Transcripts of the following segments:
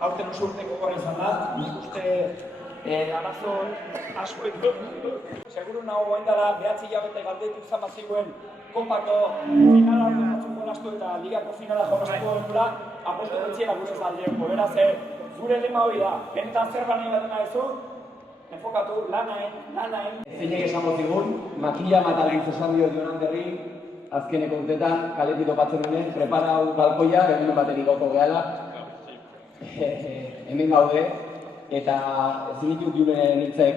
aurten oso urteko gorra izan da, nik uste arazo asko seguru nago goen dara, 9 hilabete galdetu izan bat ziguen kopako finala batzuk jolastu eta ligako finala jolastuko denula, apostu betxiela gure zaldeuko. Beraz, gure lema hori da, benetan zer bani bat dena ezu, enfokatu lanaen. Zeinek esango zigun, makila matalentz esan dio Jon Anderri, azkeneko urtetan, kaletik topatzen duen, preparau balkoia, egun baten igoko gehala. Hemen gaude, eta ezin ditut Julen hitzek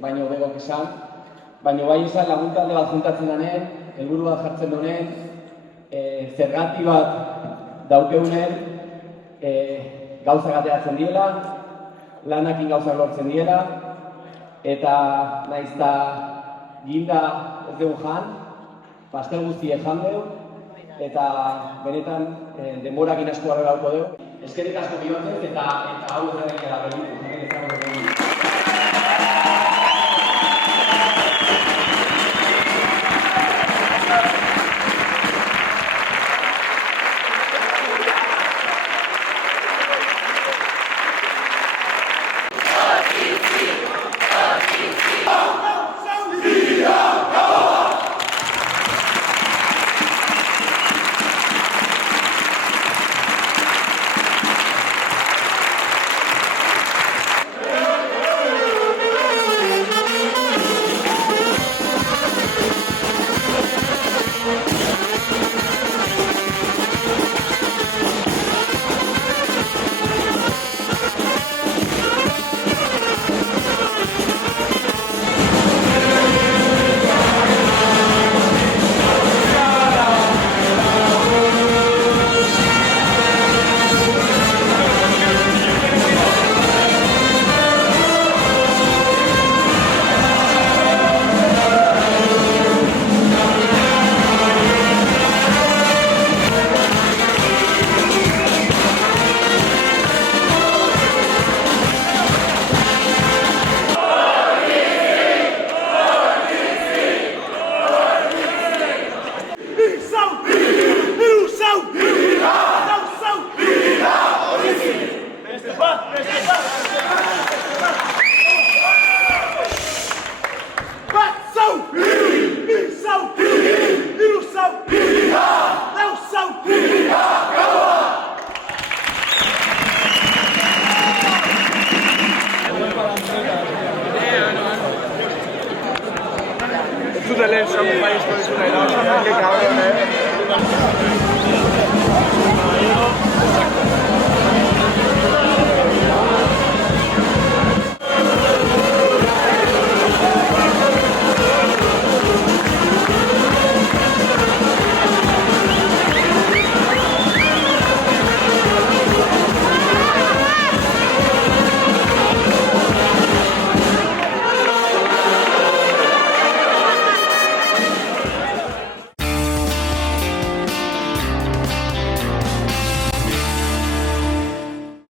baino begok esan, baino bai esan laguntalde bat juntatzen denean, helburu bat jartzen duen, zergati bat daukeunen, gauzak ateratzen diela, lanakin gauzak lortzen diela, eta nahiz eta ginda ez dugu jan, pastel guztiek jan dugu, eta benetan denborakin asko barra gauko dugu. Eskerrik asko bihotez eta hau ez da